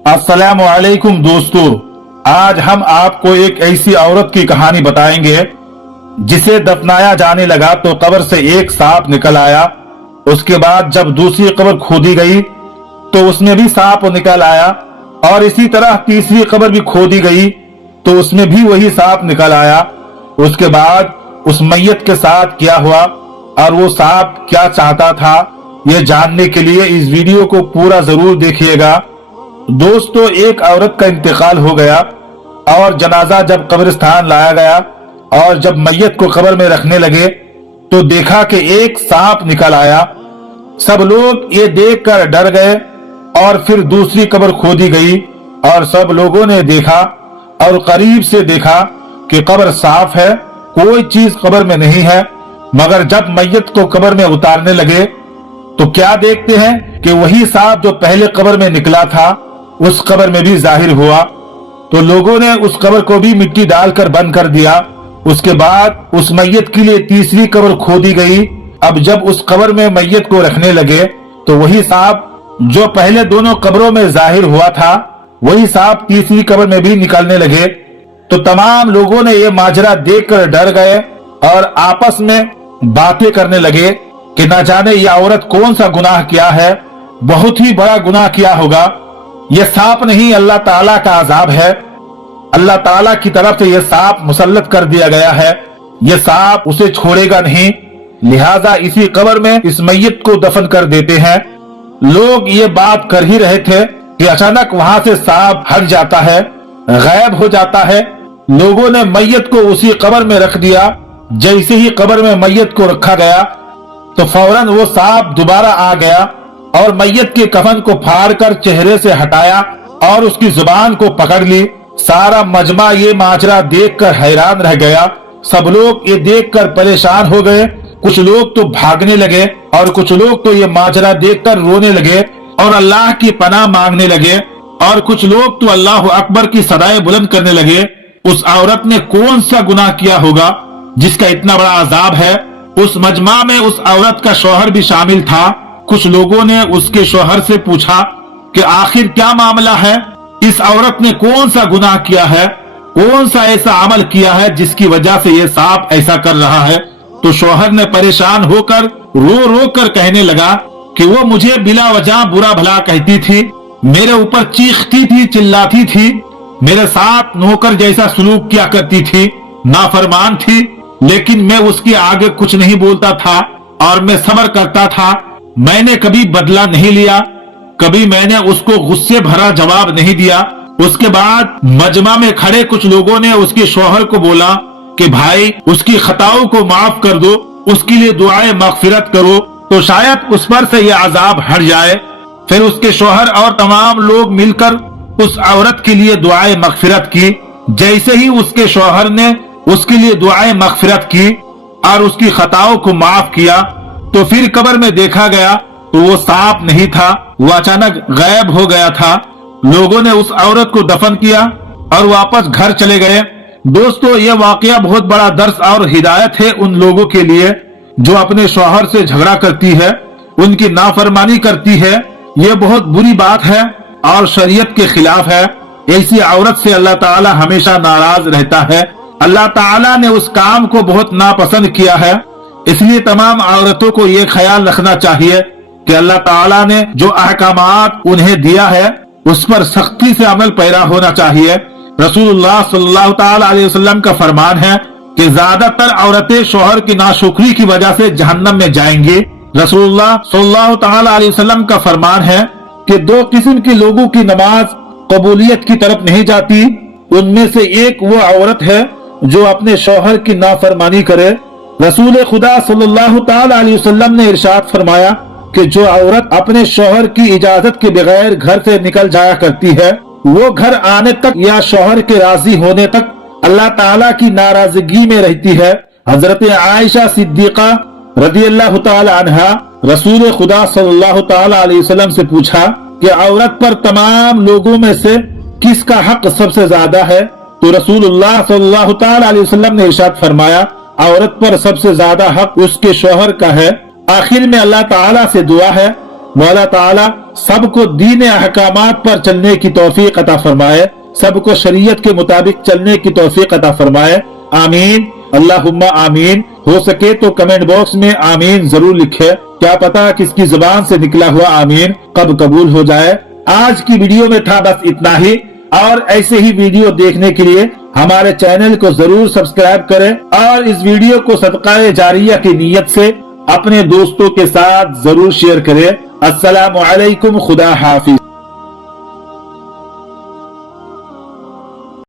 अस्सलामु अलैकुम दोस्तों, आज हम आपको एक ऐसी औरत की कहानी बताएंगे जिसे दफनाया जाने लगा तो कब्र से एक सांप निकल आया। उसके बाद जब दूसरी कब्र खोदी गई तो उसमें भी सांप निकल आया और इसी तरह तीसरी कब्र भी खोदी गई तो उसमें भी वही सांप निकल आया। उसके बाद उस मैयत के साथ क्या हुआ और वो सांप क्या चाहता था, ये जानने के लिए इस वीडियो को पूरा जरूर देखिएगा। दोस्तों, एक औरत का इंतकाल हो गया और जनाजा जब कब्रिस्तान लाया गया और जब मैयत को कब्र में रखने लगे तो देखा कि एक सांप निकल आया। सब लोग ये देखकर डर गए और फिर दूसरी कब्र खोदी गई और सब लोगों ने देखा और करीब से देखा कि कब्र साफ है, कोई चीज कब्र में नहीं है। मगर जब मैयत को कब्र में उतारने लगे तो क्या देखते हैं कि वही सांप जो पहले कब्र में निकला था उस कब्र में भी जाहिर हुआ। तो लोगों ने उस कब्र को भी मिट्टी डालकर बंद कर दिया। उसके बाद उस मैयत के लिए तीसरी कब्र खोदी गई। अब जब उस कब्र में मैयत को रखने लगे तो वही सांप जो पहले दोनों कब्रों में जाहिर हुआ था वही सांप तीसरी कब्र में भी निकलने लगे। तो तमाम लोगों ने ये माजरा देखकर डर गए और आपस में बातें करने लगे कि न जाने ये औरत कौन सा गुनाह किया है, बहुत ही बड़ा गुनाह किया होगा। ये सांप नहीं, अल्लाह ताला का अजाब है। अल्लाह ताला की तरफ से यह सांप मुसल्लत कर दिया गया है। यह सांप उसे छोड़ेगा नहीं, लिहाजा इसी कब्र में इस मैयत को दफन कर देते हैं। लोग ये बात कर ही रहे थे कि अचानक वहां से सांप हट जाता है, गायब हो जाता है। लोगों ने मैयत को उसी कब्र में रख दिया। जैसे ही कब्र में मैयत को रखा गया तो फौरन वो सांप दोबारा आ गया और मैयत के कफन को फाड़कर चेहरे से हटाया और उसकी जुबान को पकड़ ली। सारा मजमा ये माजरा देखकर हैरान रह गया। सब लोग ये देखकर परेशान हो गए। कुछ लोग तो भागने लगे और कुछ लोग तो ये माजरा देखकर रोने लगे और अल्लाह की पनाह मांगने लगे और कुछ लोग तो अल्लाह अकबर की सदाएं बुलंद करने लगे। उस औरत ने कौन सा गुनाह किया होगा जिसका इतना बड़ा अजाब है। उस मजमा में उस औरत का शौहर भी शामिल था। कुछ लोगों ने उसके शौहर से पूछा कि आखिर क्या मामला है, इस औरत ने कौन सा गुनाह किया है, कौन सा ऐसा अमल किया है जिसकी वजह से ये सांप ऐसा कर रहा है। तो शौहर ने परेशान होकर रो रो कर कहने लगा कि वो मुझे बिला वजह बुरा भला कहती थी, मेरे ऊपर चीखती थी, चिल्लाती थी, मेरे साथ नौकर जैसा सलूक किया करती थी, नाफरमान थी, लेकिन मैं उसके आगे कुछ नहीं बोलता था और मैं सब्र करता था। मैंने कभी बदला नहीं लिया, कभी मैंने उसको गुस्से भरा जवाब नहीं दिया। उसके बाद मजमा में खड़े कुछ लोगों ने उसके शौहर को बोला कि भाई उसकी खताओं को माफ कर दो, उसके लिए दुआए मगफिरत करो तो शायद उस पर से यह अजाब हट जाए। फिर उसके शौहर और तमाम लोग मिलकर उस औरत के लिए दुआए मगफिरत की। जैसे ही उसके शौहर ने उसके लिए दुआए मगफिरत की और उसकी खताओं को माफ किया तो फिर कब्र में देखा गया तो वो सांप नहीं था, वो अचानक गायब हो गया था। लोगों ने उस औरत को दफन किया और वापस घर चले गए। दोस्तों, ये वाकया बहुत बड़ा दर्स और हिदायत है उन लोगों के लिए जो अपने शौहर से झगड़ा करती है, उनकी नाफरमानी करती है। ये बहुत बुरी बात है और शरीयत के खिलाफ है। ऐसी औरत से अल्लाह ताला हमेशा नाराज रहता है। अल्लाह ताला ने उस काम को बहुत नापसंद किया है। इसलिए तमाम औरतों को ये ख्याल रखना चाहिए कि अल्लाह ताला ने जो अहकामात उन्हें दिया है उस पर सख्ती से अमल पैरा होना चाहिए। रसूलुल्लाह सल्लल्लाहु ताला अलैहि वसल्लम का फरमान है कि ज्यादातर औरतें शौहर की नाशुक्री की वजह से जहन्नम में जाएंगी। रसूलुल्लाह सल्लल्लाहु ताला अलैहि वसल्लम का फरमान है कि दो किस्म के लोगों की नमाज कबूलियत की तरफ नहीं जाती। उनमें से एक वो औरत है जो अपने शौहर की नाफरमानी करे। रसूल खुदा सल्लल्लाहु ताला अलैहि वसल्लम ने इरशाद फरमाया कि जो औरत अपने शौहर की इजाजत के बगैर घर से निकल जाया करती है वो घर आने तक या शौहर के राजी होने तक अल्लाह ताला की नाराजगी में रहती है। हजरत आयशा सिद्दीका रज़ियल्लाहु ताला अन्हा रसूल खुदा सल्लल्लाहु ताला अलैहि वसल्लम से पूछा कि औरत पर तमाम लोगों में से किसका हक सबसे ज्यादा है। तो रसूलुल्लाह सल्लल्लाहु ताला अलैहि वसल्लम ने इरशाद फरमाया औरत पर सबसे ज्यादा हक उसके शौहर का है। आखिर में अल्लाह ताला से दुआ है मौला ताला सबको दीन अहकामात पर चलने की तौफीक अता फरमाए, सबको शरीयत के मुताबिक चलने की तौफीक अता फरमाए। आमीन, अल्लाहुम्मा आमीन। हो सके तो कमेंट बॉक्स में आमीन जरूर लिखे। क्या पता किसकी जुबान से निकला हुआ आमीन कब कबूल हो जाए। आज की वीडियो में था बस इतना ही, और ऐसे ही वीडियो देखने के लिए हमारे चैनल को जरूर सब्सक्राइब करें और इस वीडियो को सदकाए जारिया की नीयत से अपने दोस्तों के साथ जरूर शेयर करें। अस्सलामु अलैकुम, खुदा हाफिज।